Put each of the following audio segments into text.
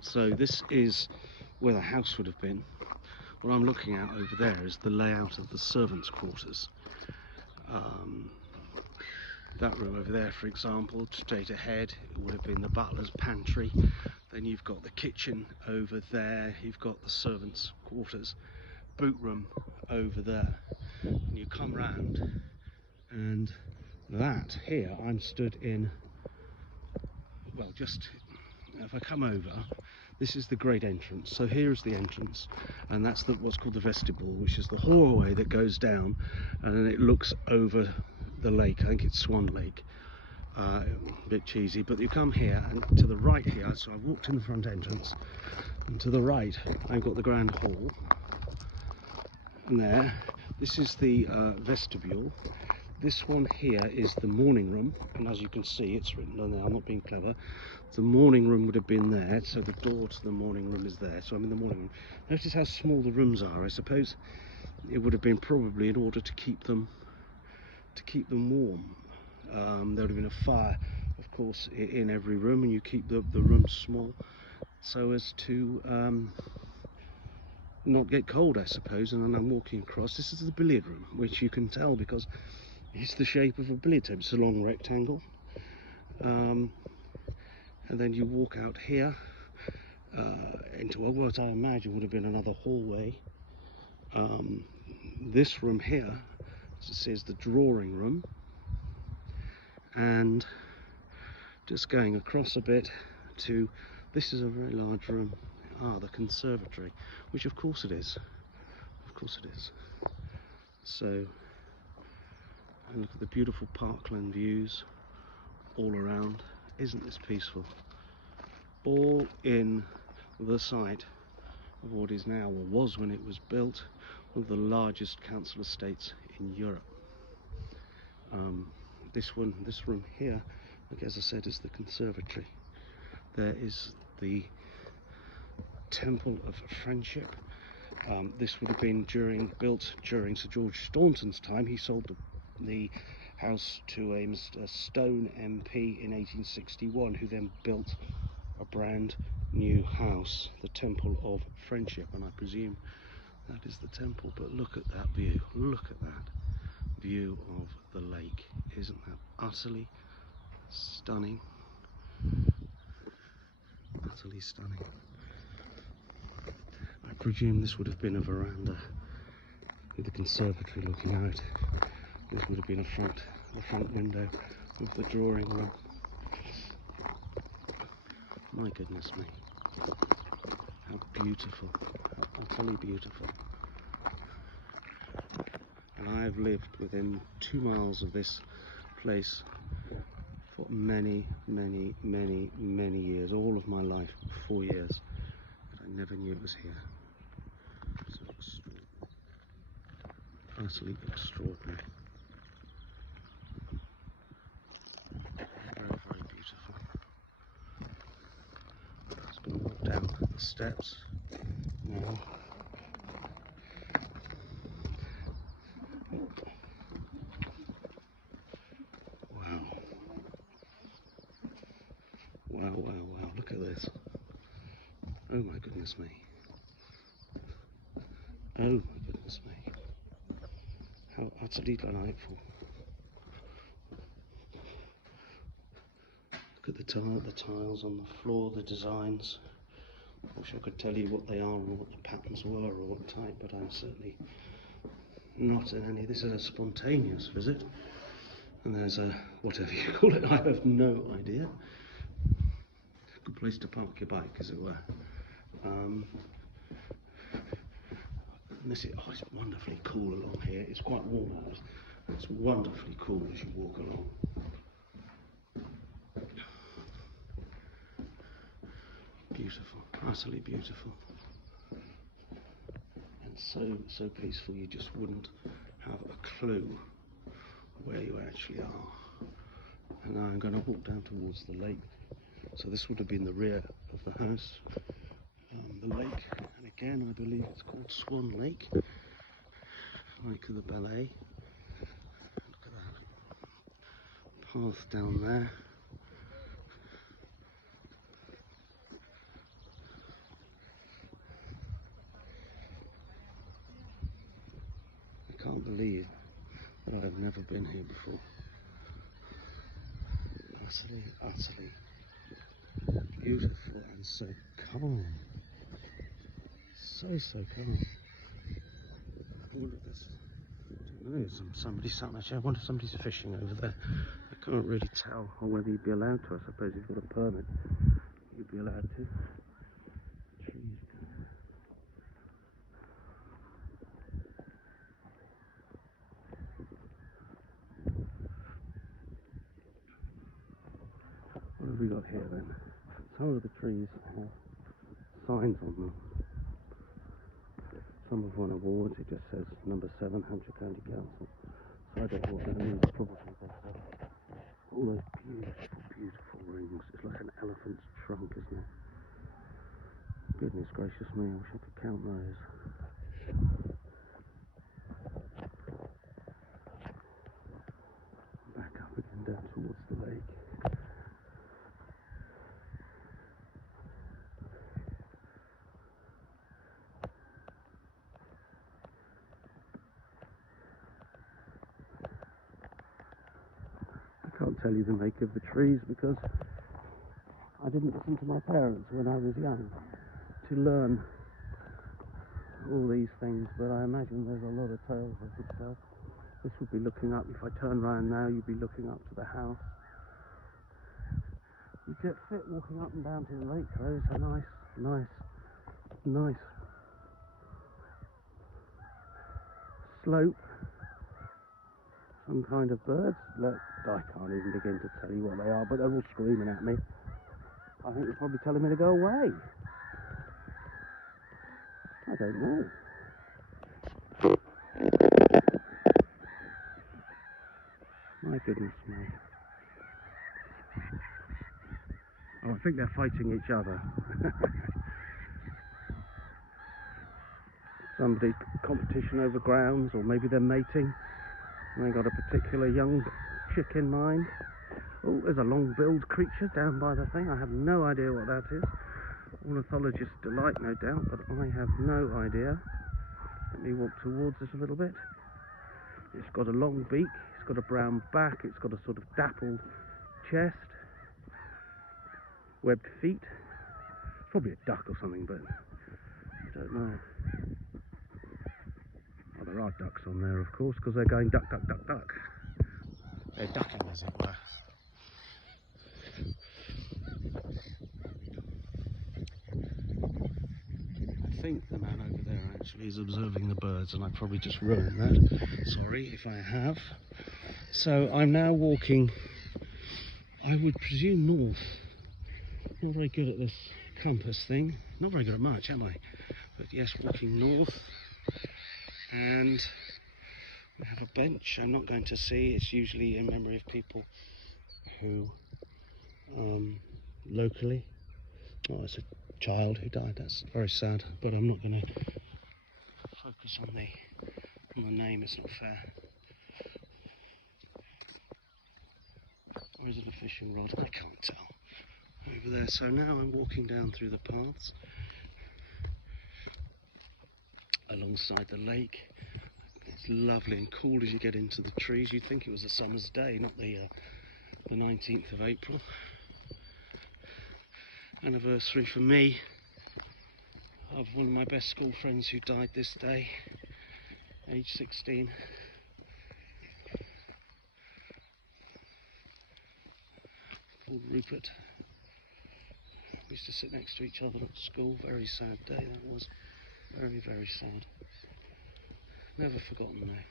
So this is where the house would have been. What I'm looking at over there is the layout of the servants' quarters. Um, that room over there, for example, straight ahead, it would have been the butler's pantry. Then you've got the kitchen over there, you've got the servants' quarters, boot room over there. And you come round, and that here, I'm stood in, well, just if I come over, this is the great entrance. So here's the entrance, and that's what's called the vestibule, which is the hallway that goes down, and then it looks over the lake. I think it's Swan Lake. A bit cheesy, but you come here, and to the right here, so I've walked in the front entrance, and to the right I've got the grand hall, and there, this is the vestibule. This one here is the morning room, and as you can see, it's written on there, I'm not being clever, the morning room would have been there, so the door to the morning room is there, so I'm in the morning room. Notice how small the rooms are. I suppose it would have been probably in order to keep them warm. There would have been a fire, of course, in every room, and you keep the rooms small so as to not get cold, I suppose. And then I'm walking across. This is the billiard room, which you can tell because it's the shape of a billiard table. It's a long rectangle. And then you walk out here into what I imagine would have been another hallway. This room here, as it says, the drawing room. And just going across a bit to, this is a very large room, the conservatory, which of course it is, so, and look at the beautiful parkland views all around. Isn't this peaceful? All in the site of what is now, or was when it was built, one of the largest council estates in Europe. This room here, like as I said, is the conservatory. There is the Temple of Friendship. This would have been built during Sir George Staunton's time. He sold the house to a Mr. Stone MP in 1861, who then built a brand new house, the Temple of Friendship, and I presume that is the temple. But look at that view, look at that view of the lake. Isn't that utterly stunning? Utterly stunning. I presume this would have been a veranda with the conservatory looking out. This would have been the front window of the drawing room. My goodness me, how beautiful, how utterly beautiful. And I've lived within 2 miles of this place for many, many, many, many years, all of my life, 4 years, but I never knew it was here. So extraordinary, utterly extraordinary. Very, very beautiful. I'm just going to walk down the steps now. Wow. Wow, wow, wow, look at this. Oh my goodness me. Oh my goodness me. How utterly delightful. Look at the tiles on the floor, the designs. I wish I could tell you what they are or what the patterns were or what type, but I'm certainly not in any. This is a spontaneous visit, and there's a, whatever you call it, I have no idea. Good place to park your bike, as it were. And this is, oh, it's wonderfully cool along here. It's quite warm out. It's wonderfully cool as you walk along. Beautiful, utterly beautiful. And so peaceful you just wouldn't have a clue where you actually are. And now I'm going to walk down towards the lake. So this would have been the rear of the house. The lake, and again I believe it's called Swan Lake. Lake of the Ballet. Look at that path down there. can't believe that I have never been here before. Utterly beautiful and so calm. So calm. All of this. I don't know, somebody sat there. I wonder if somebody's fishing over there. I can't really tell, or whether you'd be allowed to. I suppose if you've got a permit, you'd be allowed to. Trees. What have we got here then? Some of the trees have signs on them. Some have won awards. It just says number 7, Hampshire County Council. So I don't know what that means. Probably all those beautiful rings. It's like an elephant's trunk, isn't it? Goodness gracious me, I wish I could count those. Back up again down towards the lake. I can't tell you the make of the trees because I didn't listen to my parents when I was young to learn all these things, but I imagine there's a lot of tales I could tell. This would be looking up, if I turn round now, you'd be looking up to the house. You get fit walking up and down to the lake though. It's a nice slope. Some kind of birds. Look, I can't even begin to tell you what they are, but they're all screaming at me. I think they're probably telling me to go away. I don't know. My goodness me. Oh, I think they're fighting each other. Somebody competition over grounds, or maybe they're mating. And they got a particular young chick in mind. Oh, there's a long-billed creature down by the thing. I have no idea what that is. Ornithologist's delight, no doubt, but I have no idea. Let me walk towards it a little bit. It's got a long beak, it's got a brown back, it's got a sort of dappled chest, webbed feet. It's probably a duck or something, but I don't know. Well, there are ducks on there, of course, because they're going duck, duck, duck, duck. They're ducking, as it were. I think the man over there actually is observing the birds, and I probably just ruined that. Sorry if I have. So I'm now walking, I would presume north. Not very good at this compass thing. Not very good at much, am I? But yes, walking north. And we have a bench I'm not going to see. It's usually in memory of people who, locally, oh, it's a child who died. That's very sad, but I'm not going to focus on the name. It's not fair. Or is it a fishing rod? I can't tell. Over there. So now I'm walking down through the paths alongside the lake. It's lovely and cool as you get into the trees. You'd think it was a summer's day, not the 19th of April. Anniversary for me of one of my best school friends who died this day, age 16. Called Rupert. We used to sit next to each other at school. Very sad day that was. Very, very sad. Never forgotten though.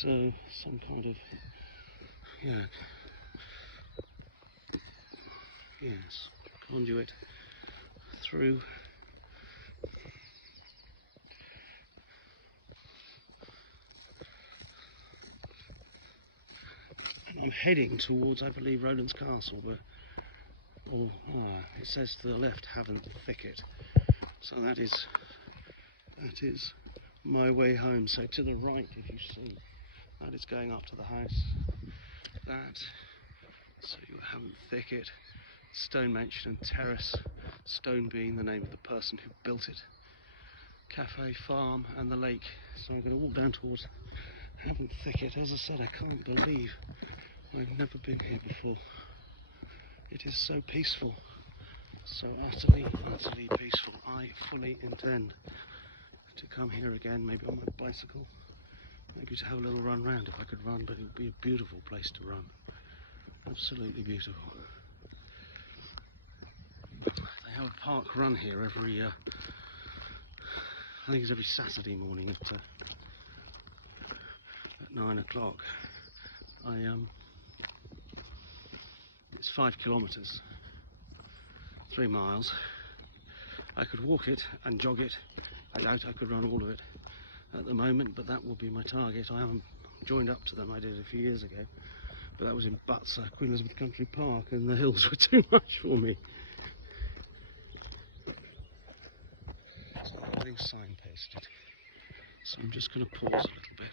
So, some kind of, yes, conduit through. I'm heading towards, I believe, Rowland's Castle, but it says to the left, Havant Thicket. So that is my way home. So to the right, if you see, that is going up to the house. That, so you Havant Thicket, Stone Mansion and Terrace. Stone being the name of the person who built it. cafe, farm and the lake. So I'm going to walk down towards Havant Thicket. As I said, I can't believe I've never been here before. It is so peaceful, so utterly peaceful. I fully intend to come here again, maybe on my bicycle, maybe to have a little run round if I could run, but it would be a beautiful place to run. Absolutely beautiful. They have a park run here every, I think it's every Saturday morning at 9 o'clock. It's 5 kilometres, 3 miles. I could walk it and jog it. I doubt I could run all of it at the moment, but that will be my target. I haven't joined up to them. I did a few years ago, but that was in Butts, Queen Elizabeth Country Park, and the hills were too much for me. So everything's signposted. So I'm just going to pause a little bit.